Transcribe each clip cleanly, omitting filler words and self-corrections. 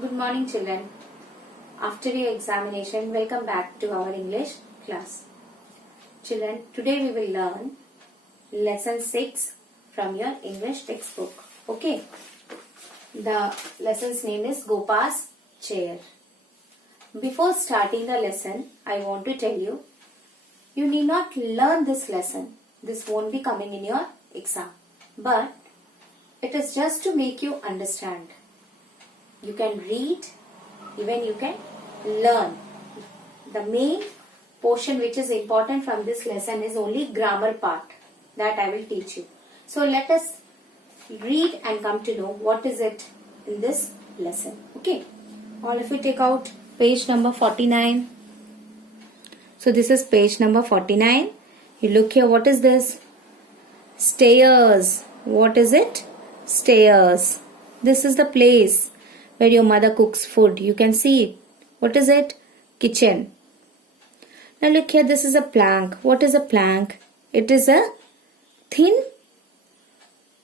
Good morning, children. After your examination, welcome back to our English class. Children, today we will learn lesson 6 from your English textbook. Okay. The lesson's name is Gopa's Chair. Before starting the lesson, I want to tell you, you need not learn this lesson. This won't be coming in your exam. But it is just to make you understand. You can read, even you can learn. The main portion which is important from this lesson is only grammar part that I will teach you. So let us read and come to know what is it in this lesson. Okay. All of you take out page number 49. So this is page number 49. You look here, what is this? Stairs. What is it? Stairs. This is the place where your mother cooks food. You can see it. What is it? Kitchen. Now look here, this is a plank. What is a plank? It is a thin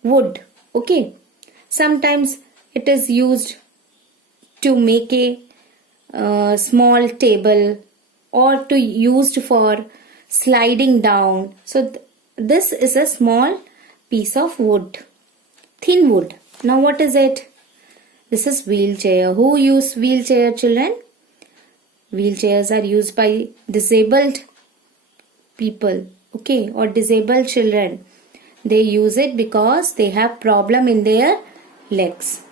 wood. Okay. Sometimes it is used to make a small table or to used for sliding down. So this is a small piece of wood. Thin wood. Now what is it? This is wheelchair. Who use wheelchair, children? Wheelchairs are used by disabled people, okay, or disabled children. They use it because they have problem in their legs.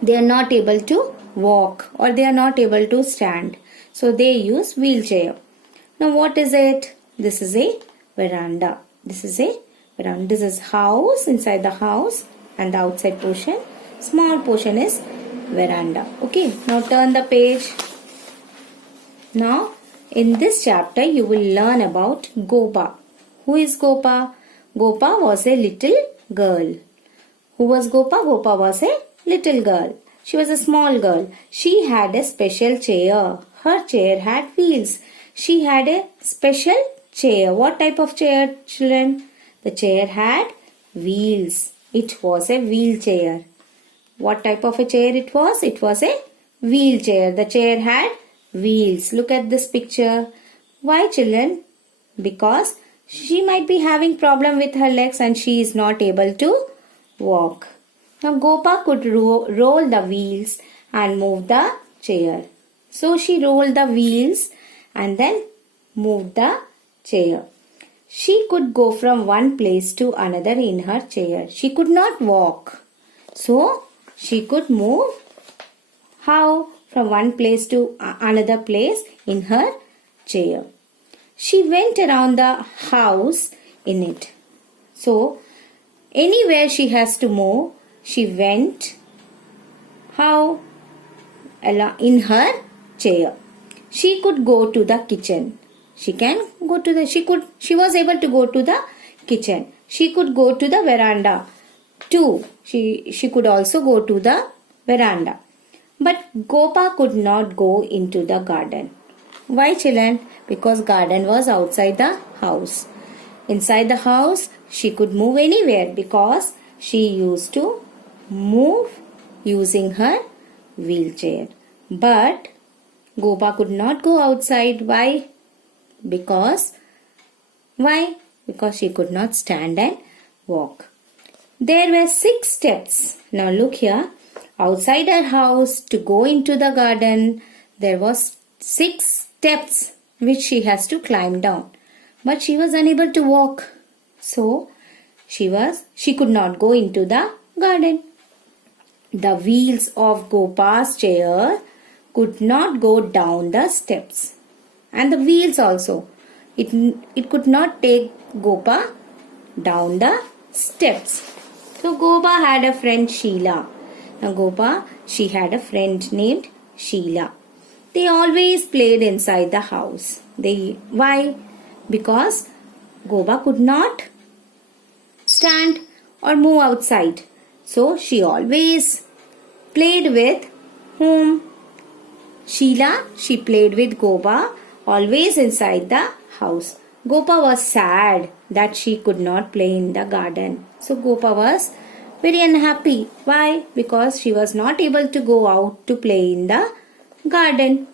They are not able to walk or they are not able to stand. So they use wheelchair. Now what is it? This is a veranda. This is a veranda. This is house, inside the house, and the outside portion. Small portion is veranda. Okay, now turn the page. Now, in this chapter, you will learn about Gopa. Who is Gopa? Gopa was a little girl. Who was Gopa? Gopa was a little girl. She was a small girl. She had a special chair. Her chair had wheels. She had a special chair. What type of chair, children? The chair had wheels. It was a wheelchair. What type of a chair it was? It was a wheelchair. The chair had wheels. Look at this picture. Why, children? Because she might be having problem with her legs and she is not able to walk. Now Gopa could roll the wheels and move the chair. So she rolled the wheels and then moved the chair. She could go from one place to another in her chair. She could not walk. So she could move. How? From one place to another place in her chair. She went around the house in it. So anywhere she has to move, she went. How? In her chair. She could go to the kitchen. She was able to go to the kitchen. She could go to the veranda too. She could also go to the veranda. But Gopa could not go into the garden. Why, children? Because garden was outside the house. Inside the house, she could move anywhere because she used to move using her wheelchair. But Gopa could not go outside. Why? Because she could not stand and walk. There were 6 steps. Now look here. Outside her house to go into the garden, there was 6 steps which she has to climb down. But she was unable to walk. So she could not go into the garden. The wheels of Gopa's chair could not go down the steps. And the wheels also. It could not take Gopa down the steps. So Gopa had a friend Sheila. Now Gopa, she had a friend named Sheila. They always played inside the house. Why? Because Gopa could not stand or move outside. So she always played with whom? Sheila, she played with Gopa always inside the house. Gopa was sad that she could not play in the garden. So Gopa was very unhappy. Why? Because she was not able to go out to play in the garden.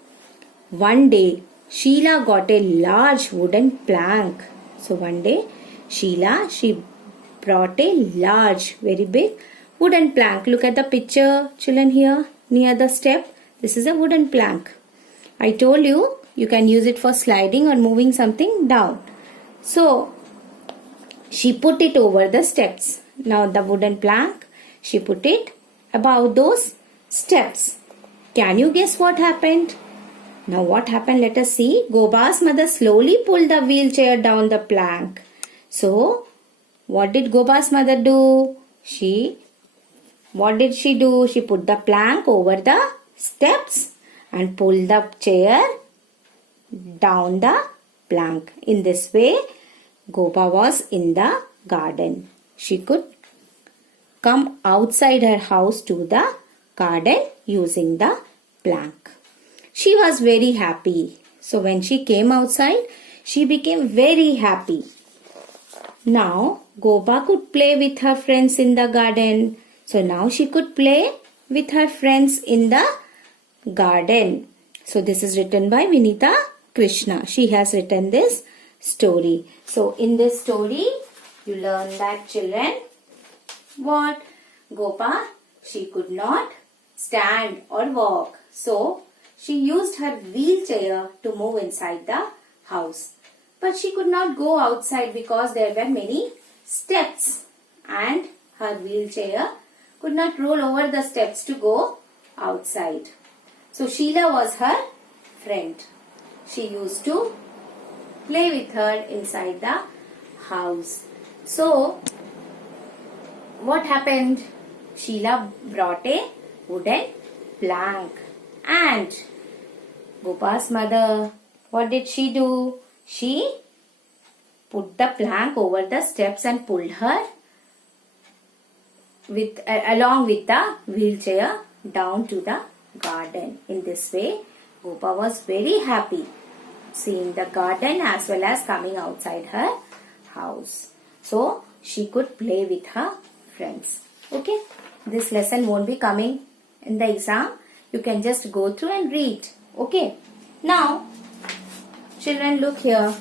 One day, Sheila got a large wooden plank. So one day, she brought a large, very big wooden plank. Look at the picture, children, here near the step. This is a wooden plank. I told you, you can use it for sliding or moving something down. So, she put it over the steps. Now the wooden plank, she put it above those steps. Can you guess what happened? Now what happened? Let us see. Goba's mother slowly pulled the wheelchair down the plank. So, what did Goba's mother do? What did she do? She put the plank over the steps and pulled the chair down the plank. In this way, Goba was in the garden. She could come outside her house to the garden using the plank. She was very happy. So when she came outside, she became very happy. Now, Goba could play with her friends in the garden. So now she could play with her friends in the garden. So this is written by Vinita Krishna. She has written this story. So in this story, you learn that, children, what? Gopa, she could not stand or walk. So she used her wheelchair to move inside the house. But she could not go outside because there were many steps and her wheelchair could not roll over the steps to go outside. So Sheila was her friend. She used to play with her inside the house. So what happened? Sheila brought a wooden plank and Gopa's mother, what did she do? She put the plank over the steps and pulled her along with the wheelchair down to the garden. In this way, Gopa was very happy seeing the garden as well as coming outside her house. So, she could play with her friends. Okay, this lesson won't be coming in the exam. You can just go through and read. Okay, now, children, look here.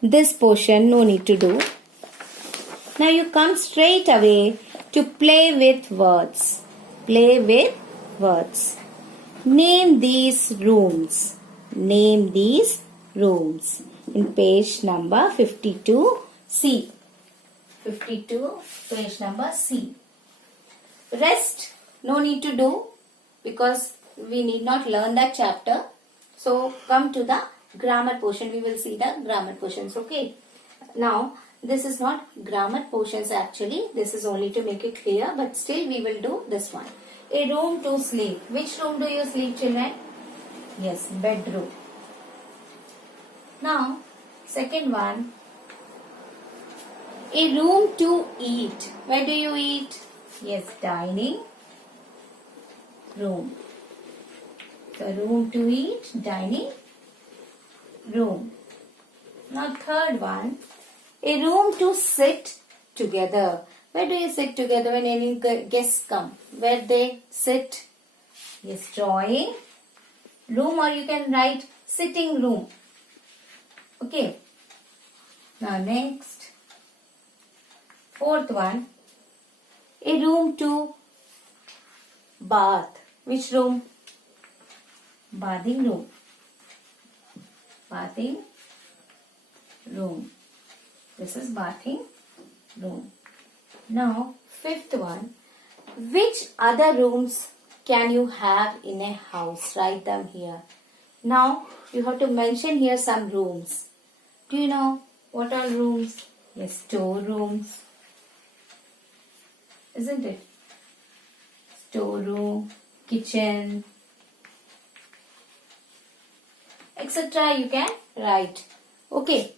This portion, no need to do. Now you come straight away to play with words. Play with words. Name these rooms. Name these rooms. In page number 52C. 52, page number C. Rest, no need to do because we need not learn that chapter. So come to the grammar portion. We will see the grammar portions. Okay. Now this is not grammar portions actually. This is only to make it clear. But still we will do this one. A room to sleep. Which room do you sleep, children? Yes, bedroom. Now second one. A room to eat. Where do you eat? Yes, dining room. So room to eat, dining room. Now third one, a room to sit together. Where do you sit together when any guests come? Where they sit? Yes, drawing room, or you can write sitting room. Okay. Now next, fourth one, a room to bath. Which room? Bathing room. Bathing room. This is bathing room. Now, fifth one. Which other rooms can you have in a house? Write them here. Now, you have to mention here some rooms. Do you know what are rooms? Yes, storerooms. Isn't it? Storeroom, kitchen, etc. You can write. Okay.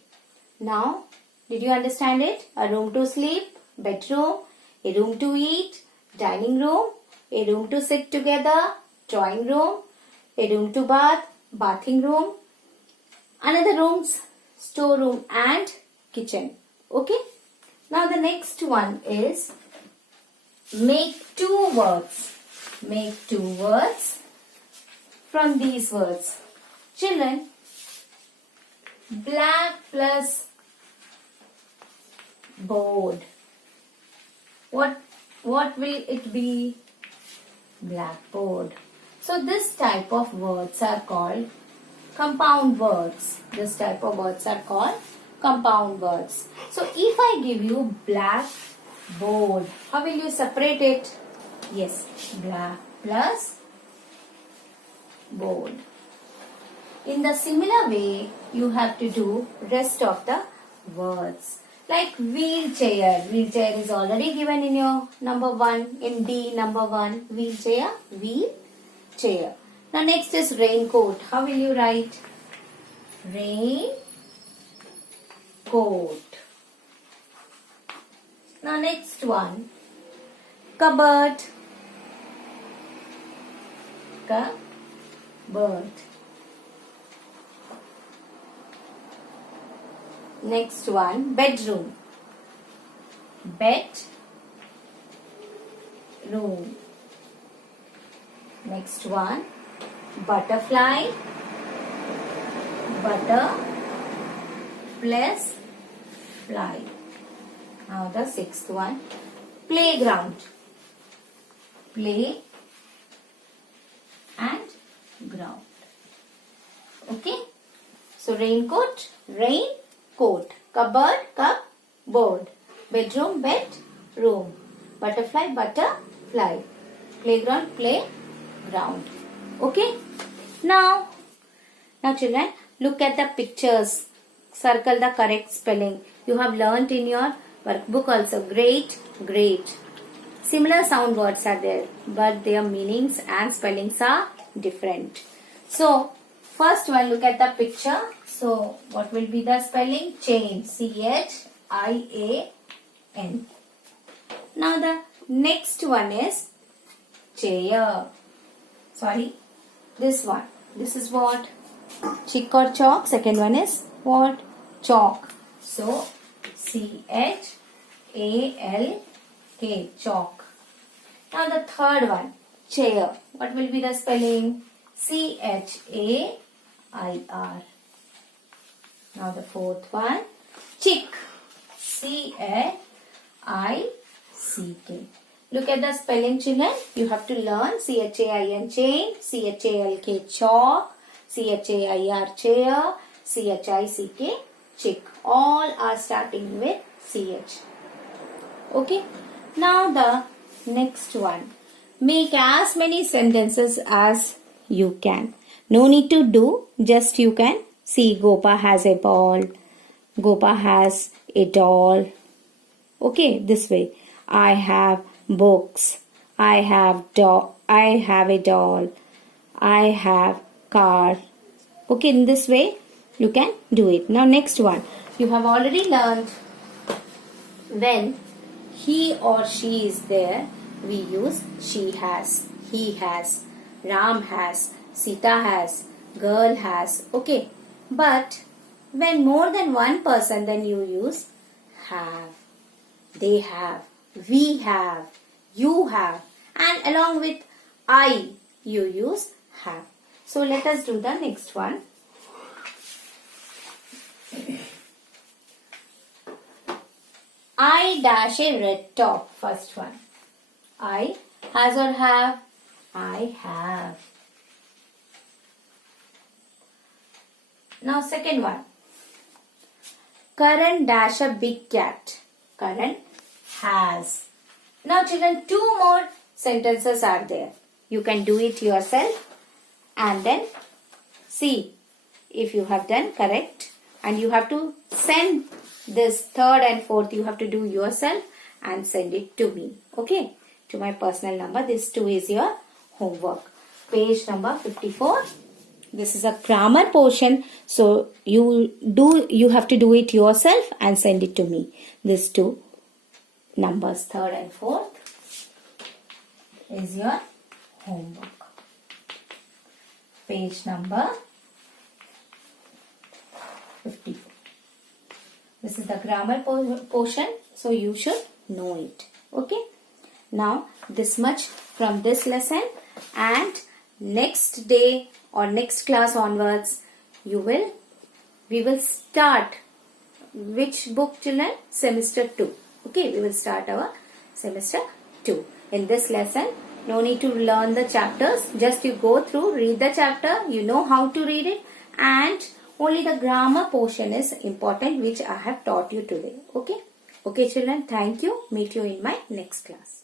Now, did you understand it? A room to sleep, bedroom, a room to eat, dining room, a room to sit together, drawing room, a room to bath, bathing room, another rooms, storeroom and kitchen. Okay. Now the next one is make two words. Make two words from these words. Children, black plus board. What will it be? Blackboard. So this type of words are called compound words. This type of words are called compound words. So if I give you blackboard, how will you separate it? Yes, black plus board. In the similar way, you have to do rest of the words. Like wheelchair. Wheelchair is already given in your number 1, in D number 1. Wheelchair, wheelchair. Now next is raincoat. How will you write? Raincoat. Now next one. Cupboard. Cupboard. Next one, bedroom. Bedroom. Next one, butterfly. Butter plus fly. Now the sixth one, playground. Play and ground. Okay. So raincoat, rain. Coat, cupboard, cupboard, bedroom, bedroom, butterfly, butterfly, playground, playground. Okay. Now children, look at the pictures. Circle the correct spelling. You have learnt in your workbook also. Great, great. Similar sound words are there, but their meanings and spellings are different. So first one, look at the picture. So, what will be the spelling? Chain. C-H-I-A-N. Now, the next one is chair. Sorry, this one. This is what? Chick or chalk. Second one is what? Chalk. So, C-H-A-L-K. Chalk. Now, the third one. Chair. What will be the spelling? C-H-A-I-R. Now the fourth one, chick. C-A-I-C-K. Look at the spelling, children. You have to learn C-H-A-I-N chain, C-H-A-L-K chalk, C-H-A-I-R chair, C-H-I-C-K chick. All are starting with C-H. Okay. Now the next one. Make as many sentences as you can. No need to do, just you can. See, Gopa has a ball. Gopa has a doll. Okay, this way. I have books. I have a doll. I have car. Okay, in this way, you can do it. Now, next one. You have already learned when he or she is there, we use she has, he has, Ram has, Sita has, girl has. Okay. But when more than one person, then you use have, they have, we have, you have, and along with I, you use have. So let us do the next one. I dash a red top. First one. I has or have? I have. Now second one. Karan dash a big cat. Karan has. Now children, two more sentences are there. You can do it yourself and then see if you have done correct. And you have to send this third and fourth. You have to do yourself and send it to me. Okay. To my personal number. This too is your homework. Page number 54. This is a grammar portion, so you have to do it yourself and send it to me. These two numbers, third and fourth, is your homework. Page number 54. This is the grammar portion, So you should know it. Okay. Now this much from this lesson, and next day or next class onwards we will start which book, children? Semester 2. Okay, we will start our semester 2. In this lesson, no need to learn the chapters. Just you go through, read the chapter, you know how to read it, and only the grammar portion is important, which I have taught you today. Okay? Okay, children, thank you. Meet you in my next class.